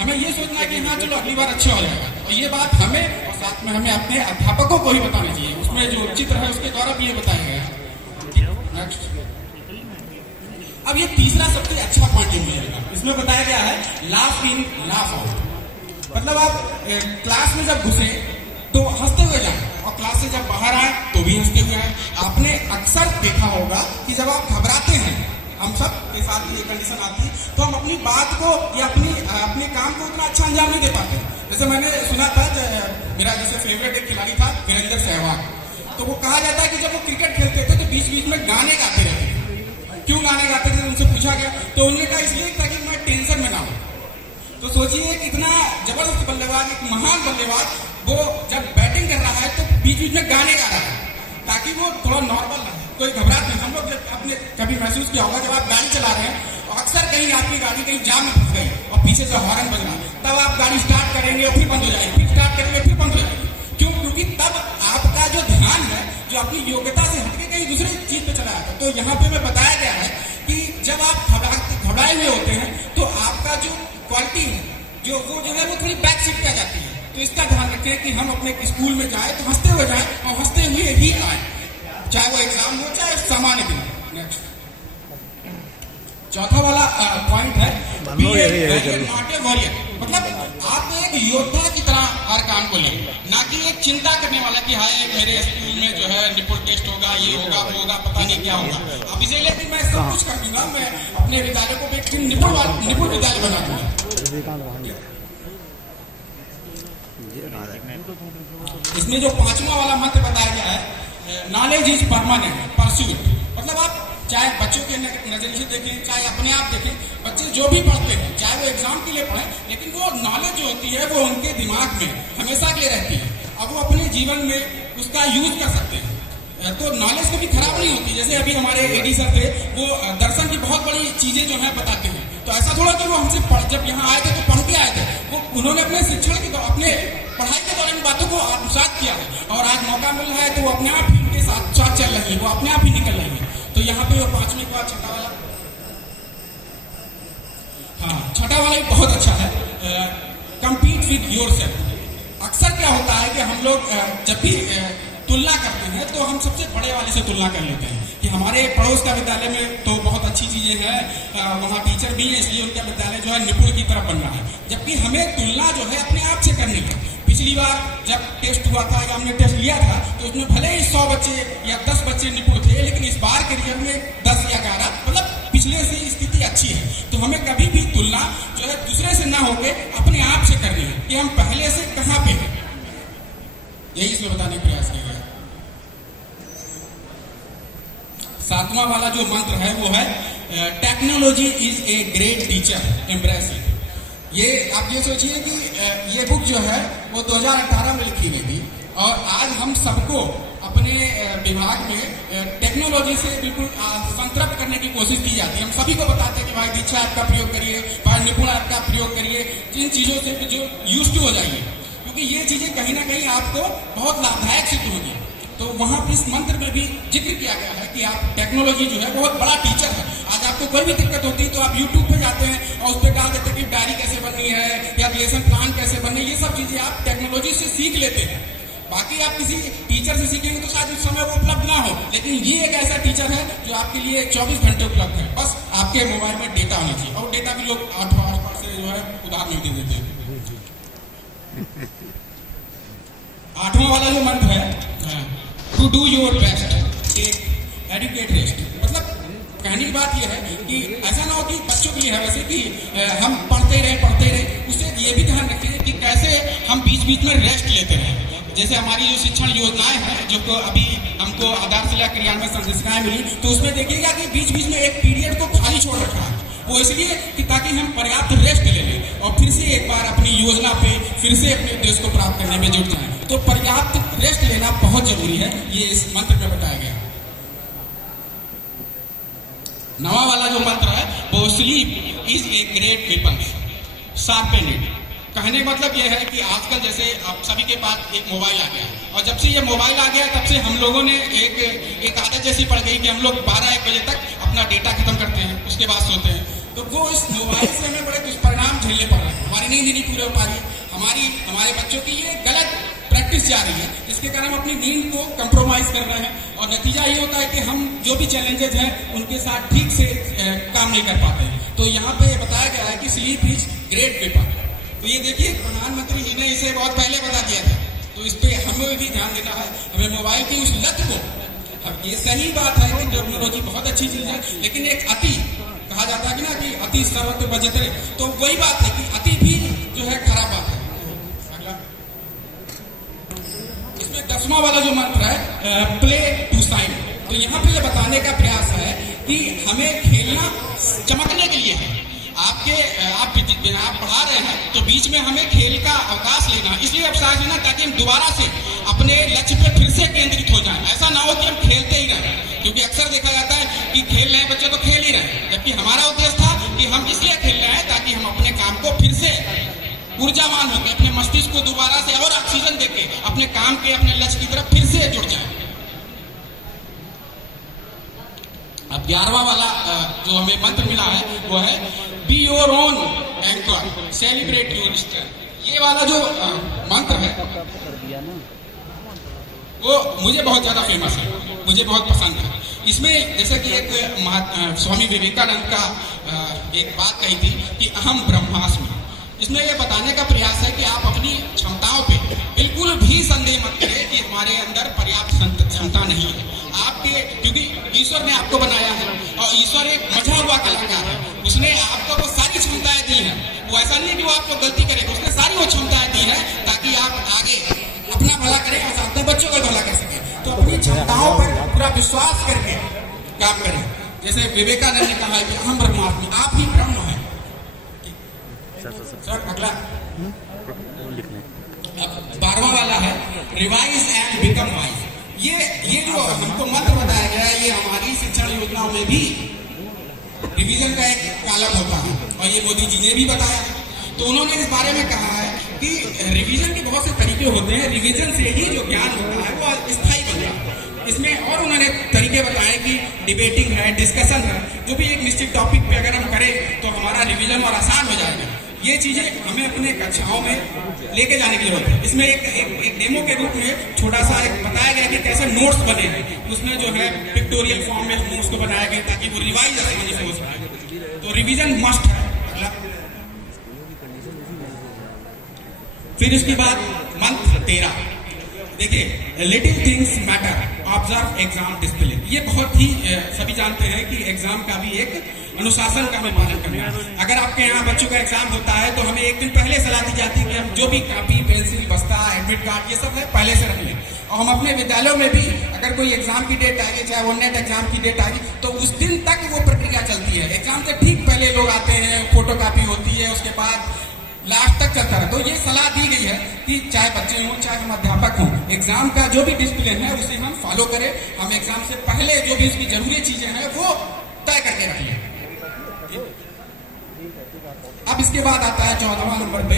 हमें ये सोचना है कि हाँ चलो अगली बार अच्छा हो जाएगा, और ये बात हमें और साथ में हमें अपने अध्यापकों को ही बताना चाहिए। उसमें जो चित्र है उसके द्वारा भी ये बताया गया है। नेक्स्ट, अब ये तीसरा सबसे अच्छा पॉइंट मुझे लगा, इसमें बताया गया है लाफ इन लाफ आउट। मतलब आप क्लास में जब घुसे तो हंसते हुए जाए, और क्लास से जब बाहर आए तो भी हंसते हुए आए। आपने अक्सर देखा होगा कि जब आप घबराते हैं, हम सब के साथ ये कंडीशन आती है, तो हम अपनी बात को या अपने काम को उतना अच्छा अंजाम नहीं दे पाते। जैसे मैंने सुना था, मेरा जैसे फेवरेट एक खिलाड़ी था वीरेंद्र सहवाग, तो वो कहा जाता है कि जब वो क्रिकेट खेलते थे तो बीच बीच में गाने गाते रहते थे। क्यों गाने गाते थे उनसे पूछा गया, तो उन्होंने कहा इसलिए ताकि मैं टेंशन में ना हो। तो सोचिए इतना जबरदस्त बल्लेबाज, एक महान बल्लेबाज, वो जब बैटिंग कर रहा है तो बीच बीच में गाने गा रहा है ताकि वो थोड़ा नॉर्मल रहे, कोई घबराहट नहीं। हम लोग जब आपने कभी महसूस किया होगा, जब आप गाड़ी चला रहे हैं और अक्सर कहीं आपकी गाड़ी कहीं जाम में फंस गई और पीछे से हॉर्न बज रहा, तब आप गाड़ी स्टार्ट करेंगे और फिर बंद हो जाएगी, फिर स्टार्ट करेंगे फिर बंद हो जाएगी। क्यों? क्योंकि तब आपका जो ध्यान है, जो अपनी योग्यता से हटके कहीं दूसरी चीज पे चला जाता है। तो यहाँ पे हमें बताया गया है कि जब आप घबराए हुए होते हैं तो आपका जो क्वालिटी है, वो जो है वो थोड़ी बैक सीट पे आ जाती है। तो इसका ध्यान रखें कि हम अपने स्कूल में जाए तो हंसते हुए जाए और हंसते हुए ही आए, चाहे वो एग्जाम हो चाहे सामान्य दिन। नेक्स्ट, चौथा वाला पॉइंट है नॉट ए वॉरियर। मतलब आप एक योद्धा की तरह हर काम को लें, ना कि एक चिंता करने वाला कि हाय मेरे स्कूल में जो है निपुण टेस्ट होगा, ये होगा वो होगा, पता नहीं क्या होगा। अब इसे लेकर मैं सब कुछ कर दूंगा, मैं अपने विद्यालय को एक निपुण विद्यालय बना दूंगा। इसमें जो पांचवा वाला मंत्र बताया गया है, नॉलेज इज परमानेंट परस्यूट। मतलब आप चाहे बच्चों के नजरिए से देखें, चाहे अपने आप देखें, बच्चे जो भी पढ़ते हैं, चाहे वो एग्जाम के लिए पढ़ें, लेकिन वो नॉलेज जो होती है वो उनके दिमाग में हमेशा के लिए रहती है। अब वो अपने जीवन में उसका यूज कर सकते हैं, तो नॉलेज कभी खराब नहीं होती। जैसे अभी हमारे एडी सर थे, वो दर्शन की बहुत बड़ी चीजें जो है बताते हैं, तो ऐसा थोड़ा कि वो हमसे जब यहाँ आए थे तो पढ़ के आए थे, वो उन्होंने अपने शिक्षण के अपने पढ़ाई के दौरान बातों को आत्मसात किया है, और आज मौका मिल रहा है तो वो अपने आप ही उनके साथ चल रही है, वो अपने आप ही निकल रही है। तो यहाँ पे वो पांचवी के बाद छठा वाला, हाँ छठा वाला भी बहुत अच्छा है, कम्पीट विद योरसेल्फ। अक्सर क्या होता है कि हम लोग जब भी तुलना करते हैं तो हम सबसे बड़े वाले से तुलना कर लेते हैं कि हमारे पड़ोस का विद्यालय में तो बहुत अच्छी चीजें हैं, वहाँ टीचर भी है, इसलिए उनका विद्यालय जो है निपुण की तरफ बन रहा है। जबकि हमें तुलना जो है अपने आप से करनी है। पिछली बार जब टेस्ट हुआ था या हमने टेस्ट लिया था तो उसमें भले ही 100 बच्चे या 10 बच्चे निपुण थे, लेकिन इस बार के रिजल्ट में 10 या 11, मतलब पिछले से स्थिति अच्छी है। तो हमें कभी भी तुलना जो है दूसरे से ना होके अपने आप से करनी है कि हम पहले से कहाँ पे हैं, यही इसमें बताने का प्रयास किया गया। सातवां वाला जो मंत्र है वो है technology is a great teacher embrace it. ये आप ये सोचिए कि ये बुक जो है वो 2018 में लिखी गई थी, और आज हम सबको अपने विभाग में टेक्नोलॉजी से बिल्कुल संतृप्त करने की कोशिश की जाती है। हम सभी को बताते हैं कि भाई दीक्षा ऐप का प्रयोग करिए, भाई निपुण ऐप का प्रयोग करिए, जिन चीजों से जो यूज्ड हो जाइए, क्योंकि ये चीजें कहीं ना कहीं आपको बहुत लाभदायक सिद्ध होगी। तो वहां पर इस मंत्र में भी जिक्र किया गया है कि आप टेक्नोलॉजी जो है बहुत बड़ा टीचर है। आज आपको कोई भी दिक्कत होती है तो आप यूट्यूब पे जाते हैं और उस पर डाल देते हैं कि डायरी कैसे बननी है या लेसन प्लान कैसे बननी है, ये सब चीजें आप टेक्नोलॉजी से सीख लेते हैं। बाकी आप किसी टीचर से सीखेंगे तो शायद उस समय वो उपलब्ध ना हो, लेकिन ये एक ऐसा टीचर है जो आपके लिए 24 घंटे उपलब्ध है। बस आपके मोबाइल में डेटा होना चाहिए, और डेटा भी लोग आठ से जो है उधार नहीं दे देते हैं। 8वां वाला जो मंत्र है to do your best, take educate rest. मतलब कहने की बात यह है कि ऐसा ना हो कि बच्चों के लिए है वैसे कि हम पढ़ते रहे, उससे ये भी ध्यान रखिए कि कैसे हम बीच बीच में रेस्ट लेते हैं। जैसे हमारी जो शिक्षण योजनाएं हैं, जो अभी हमको आधारशिला क्रियान्वयन संरचनाएं मिली, तो उसमें देखिएगा कि बीच बीच में एक पीरियड को खाली छोड़ रखा है, वो इसलिए कि ताकि हम पर्याप्त रेस्ट ले लें और फिर से एक बार अपनी योजना पे फिर से अपने उद्देश्य को प्राप्त करने में जुट जाएं। तो पर्याप्त रेस्ट लेना बहुत जरूरी है, ये इस मंत्र में बताया गया। 9वां वाला जो मंत्र है वो sleep is a great weapon sharpen it. कहने का मतलब यह है कि आजकल जैसे आप सभी के पास एक मोबाइल आ गया, और जब से ये मोबाइल आ गया तब से हम लोगों ने एक आदत जैसी पड़ गई कि हम लोग 12-1 बजे तक अपना डेटा खत्म करते हैं, उसके बाद सोते हैं। तो वो इस मोबाइल से हमें बड़े दुष्परिणाम झेलने पड़ रहे हैं। हमारी नींद नहीं पूरी हो पा रही है, हमारे बच्चों की ये गलत प्रैक्टिस जा रही है, जिसके कारण हम अपनी नींद को कंप्रोमाइज कर रहे हैं और नतीजा ये होता है कि हम जो भी चैलेंजेस हैं उनके साथ ठीक से काम नहीं कर पाते हैं। तो यहाँ पे बताया गया है कि स्लीप इज ग्रेट वेपन। तो ये देखिए प्रधानमंत्री जी ने इसे बहुत पहले बता दिया था, तो इस पे हमें भी ध्यान देना है। हमें मोबाइल की उस लत को, अब ये सही बात है कि टेक्नोलॉजी बहुत अच्छी चीज है, लेकिन एक अति कहा जाता है कि ना कि अति सर्वत्र बजते, तो वही बात है कि अति भी जो है खराब बात है। इसमें 10वां वाला जो मंत्र है प्ले टू साइन, तो यहाँ पे ये बताने का प्रयास है कि हमें खेलना चमकने के लिए है। आप पढ़ा रहे हैं तो बीच में हमें खेल का अवकाश लेना, इसलिए अवकाश लेना ताकि हम दोबारा से अपने लक्ष्य पे फिर से केंद्रित हो जाएं। ऐसा ना हो कि हम खेलते ही रहें, क्योंकि अक्सर देखा जाता है कि खेल रहे हैं बच्चे तो खेल ही रहे, जबकि हमारा उद्देश्य था कि हम इसलिए खेल रहे हैं ताकि हम अपने काम को फिर से ऊर्जावान होकर अपने मस्तिष्क को दोबारा से और ऑक्सीजन देके अपने काम के अपने लक्ष्य की तरफ फिर से जुड़ जाए। अब 11वां वाला जो हमें मंत्र मिला है वो है be your own anchor, celebrate your strength. ये वाला जो मंत्र है वो मुझे बहुत ज्यादा फेमस है, मुझे बहुत पसंद है। इसमें जैसे कि एक स्वामी विवेकानंद का एक बात कही थी कि अहम ब्रह्मास्मि। इसमें यह बताने का प्रयास है कि आप अपनी क्षमताओं पे बिल्कुल भी संदेह मत करें कि हमारे अंदर पर्याप्त क्षमता नहीं है आपके, क्योंकि ईश्वर ने आपको बनाया है और ईश्वर एक मजा हुआ कलाकार है। उसने आपको वो सारी क्षमताएं दी हैं, वो ऐसा नहीं कि वो आपको गलती करेगा, उसने सारी वो क्षमताएं दी है ताकि आप आगे अपना भला करें और अपने बच्चों का भला कर सकें। तो अपनी क्षमताओं पर पूरा विश्वास करके काम करें। जैसे विवेकानंद ने कहा है कि अहम ब्रह्मास्मि, आप ही ब्रह्म है। सर अगला 12वां वाला है रिवाइज एंड बिकम वाइज। ये जो हमको मंत्र बताया गया है, ये हमारी शिक्षण योजनाओं में भी रिवीजन का एक कॉलम होता है और ये मोदी जी ने भी बताया है। तो उन्होंने इस बारे में कहा है कि रिवीजन के बहुत से तरीके होते हैं, रिवीजन से ही जो ज्ञान होता है वो स्थायी बन जाता है। इसमें और उन्होंने तरीके बताए कि डिबेटिंग है, डिस्कशन है, जो भी एक निश्चित टॉपिक पे अगर हम करें तो हमारा रिवीजन और आसान हो जाएगा। ये चीजें हमें अपने कक्षाओं में लेके जाने की जरूरत है। इसमें एक डेमो के रूप में छोटा सा एक बताया गया कि कैसे नोट्स बने हैं। उसमें जो है पिक्टोरियल फॉर्म में नोट्स को बनाया गया ताकि वो रिवाइज आसानी से हो सके। तो रिवीजन मस्ट है। अगला फिर इसके बाद मंत्र 13, देखिए little things matter, observe exam discipline. ये बहुत ही सभी जानते हैं कि एग्जाम का भी एक अनुशासन का हमें पालन करना है। अगर आपके यहाँ बच्चों का एग्जाम होता है तो हमें एक दिन पहले सलाह दी जाती है कि हम जो भी कॉपी पेंसिल बस्ता एडमिट कार्ड ये सब है पहले से रख लें। और हम अपने विद्यालयों में भी अगर कोई एग्जाम की डेट आएगी, चाहे वो नेट एग्जाम की डेट आएगी, तो उस दिन तक वो प्रक्रिया चलती है। एग्जाम से ठीक पहले लोग आते हैं, फोटो कॉपी होती है, उसके बाद लास्ट तक चलता है। तो ये सलाह दी गई है कि चाहे बच्चे हों चाहे हम अध्यापक हों, एग्जाम का जो भी डिसिप्लिन है उसे हम फॉलो करें। हम एग्जाम से पहले जो भी इसकी जरूरी चीजें हैं वो तय करके रखें। अब इसके बाद आता है 14वां नंबर पे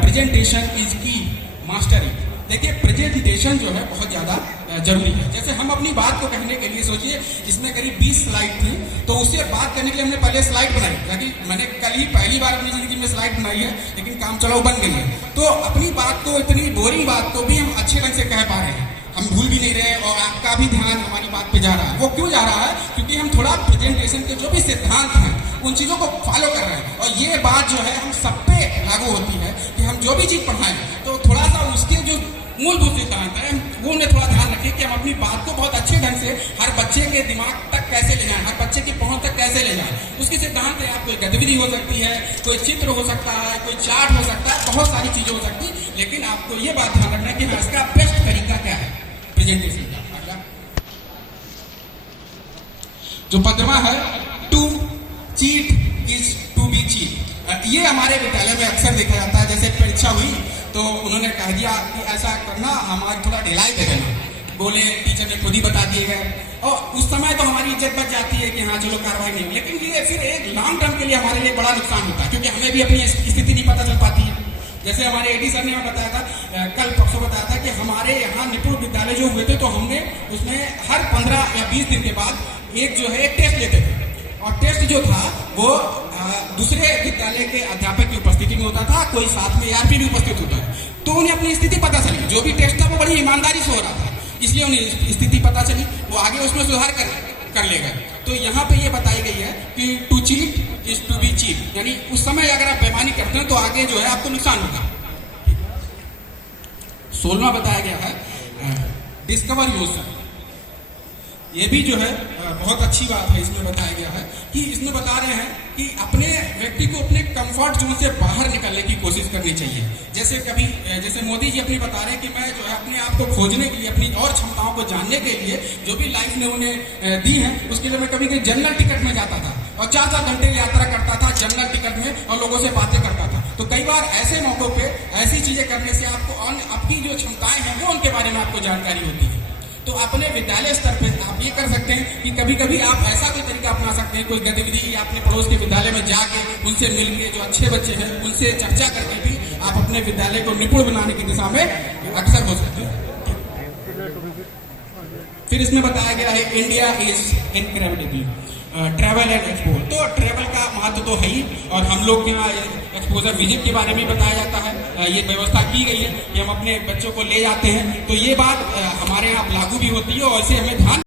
प्रेजेंटेशन इज की मास्टरी। देखिए प्रेजेंटेशन जो है बहुत ज्यादा जरूरी है। जैसे हम अपनी बात को कहने के लिए सोचिए, इसमें करीब 20 स्लाइड थी, तो उससे बात करने के लिए हमने पहले स्लाइड बनाई, ताकि मैंने कल ही पहली बार अपनी जिंदगी में स्लाइड बनाई है, लेकिन काम चलाओ बन गई है। तो अपनी बात को, इतनी बोरिंग बात को भी हम अच्छे ढंग से कह पा रहे हैं, हम भूल भी नहीं रहे और आपका भी ध्यान हमारी बात पे जा रहा है। वो क्यों जा रहा है? क्योंकि हम थोड़ा प्रेजेंटेशन के जो भी सिद्धांत हैं उन चीजों को फॉलो कर रहे हैं। और ये बात जो है हम सब पे लागू होती है कि हम जो भी चीज पढ़ाएं तो थोड़ा सा उसके जो मूलभूत सिद्धांत है वो उन्हें थोड़ा ध्यान रखें कि हम अपनी बात को बहुत अच्छे ढंग से हर बच्चे के दिमाग तक कैसे ले जाएं, हर बच्चे की पहुंच तक कैसे ले जाएं। उसके सिद्धांत है, आप कोई गतिविधि हो सकती है, कोई चित्र हो सकता है, कोई चार्ट हो सकता है, बहुत सारी चीजें हो सकती है, लेकिन आपको ये बात ध्यान रखना है कि इसका बेस्ट तरीका क्या है प्रेजेंटेशन का। जो 15वां है to cheat is to be cheat. ये हमारे विद्यालय में अक्सर देखा जाता है। जैसे परीक्षा हुई तो उन्होंने कह दिया कि ऐसा करना, हमारी थोड़ा ढिलाई दे देना, बोले टीचर ने खुद ही बता दिए गए, और उस समय तो हमारी इज्जत बच जाती है कि हाँ चलो कार्रवाई नहीं। लेकिन ये फिर एक लॉन्ग टर्म के लिए हमारे लिए बड़ा नुकसान होता है, क्योंकि हमें भी अपनी स्थिति नहीं पता चल पाती है। जैसे हमारे एडी सर ने हमें बताया था, कल परसों बताया था कि हमारे यहाँ निपुण विद्यालय जो हुए थे तो हमने उसमें हर 15 या 20 दिन के बाद एक जो है टेस्ट लेते थे, और टेस्ट जो था वो दूसरे विद्यालय के अध्यापक की उपस्थिति में होता था, कोई साथ में ARP भी उपस्थित होता है, तो उन्हें अपनी स्थिति पता चली। जो भी टेस्ट था वो बड़ी ईमानदारी से हो रहा था, इसलिए उन्हें स्थिति पता चली, वो आगे उसमें सुधार कर लेगा। तो यहाँ पे ये बताई गई है कि to cheat is to be cheap, यानी उस समय अगर आप बेईमानी करते हैं तो आगे जो है आपको नुकसान होगा। 16वां बताया गया है डिस्कवर योरसेल्फ। ये भी जो है बहुत अच्छी बात है, इसमें बताया गया है कि इसमें बता रहे हैं कि अपने व्यक्ति को अपने कंफर्ट जोन से बाहर निकलने की कोशिश करनी चाहिए। जैसे मोदी जी अपनी बता रहे हैं कि मैं जो है अपने आप को खोजने के लिए, अपनी और क्षमताओं को जानने के लिए जो भी लाइफ ने उन्हें दी है, उसके लिए मैं कभी कभी जनरल टिकट में जाता था और 4-4 घंटे यात्रा करता था जनरल टिकट में और लोगों से बातें करता था। तो कई बार ऐसे मौकों पे ऐसी चीजें करने से आपको आपकी जो क्षमताएं हैं वो उनके बारे में आपको जानकारी होती है। तो अपने विद्यालय स्तर पे आप ये कर सकते हैं कि कभी कभी आप ऐसा कोई तरीका अपना सकते हैं, कोई गतिविधि या अपने पड़ोस के विद्यालय में जाके उनसे मिलके, जो अच्छे बच्चे हैं उनसे चर्चा करके भी आप अपने विद्यालय को निपुण बनाने की दिशा में अग्रसर हो सकते हैं। फिर इसमें बताया गया है India is incredible travel and exposure. तो ट्रैवल का महत्व तो है ही, और हम लोग के यहाँ एक्सपोजर विजिट के बारे में बताया जाता है। ये व्यवस्था की गई है कि हम अपने बच्चों को ले जाते हैं, तो ये बात हमारे यहाँ लागू भी होती है और इसे हमें ध्यान